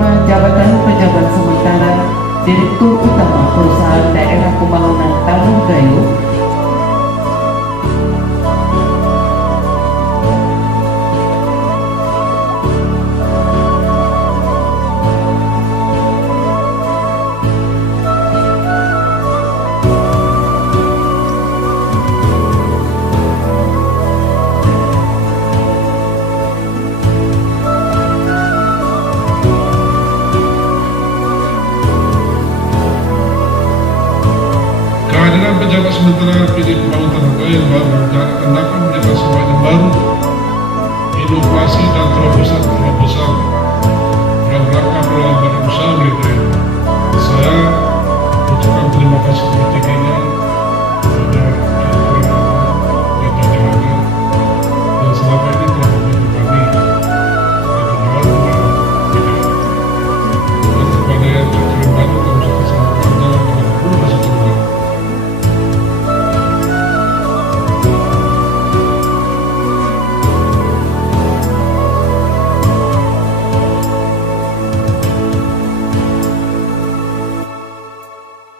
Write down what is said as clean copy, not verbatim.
menerima jabatan pejabat sementara Direktur Utama Perusahaan Daerah Pembangunan Tanjung Gayo. Kehadiran pejabat sementara PD Pembangunan Tanjung Gayo yang baru diharapkan dapat memberikan semangat yang baru, inovasi dan terobosan dalam rangka pengembangan usaha mereka. Saya ucapkan terima kasih setinggi-tingginya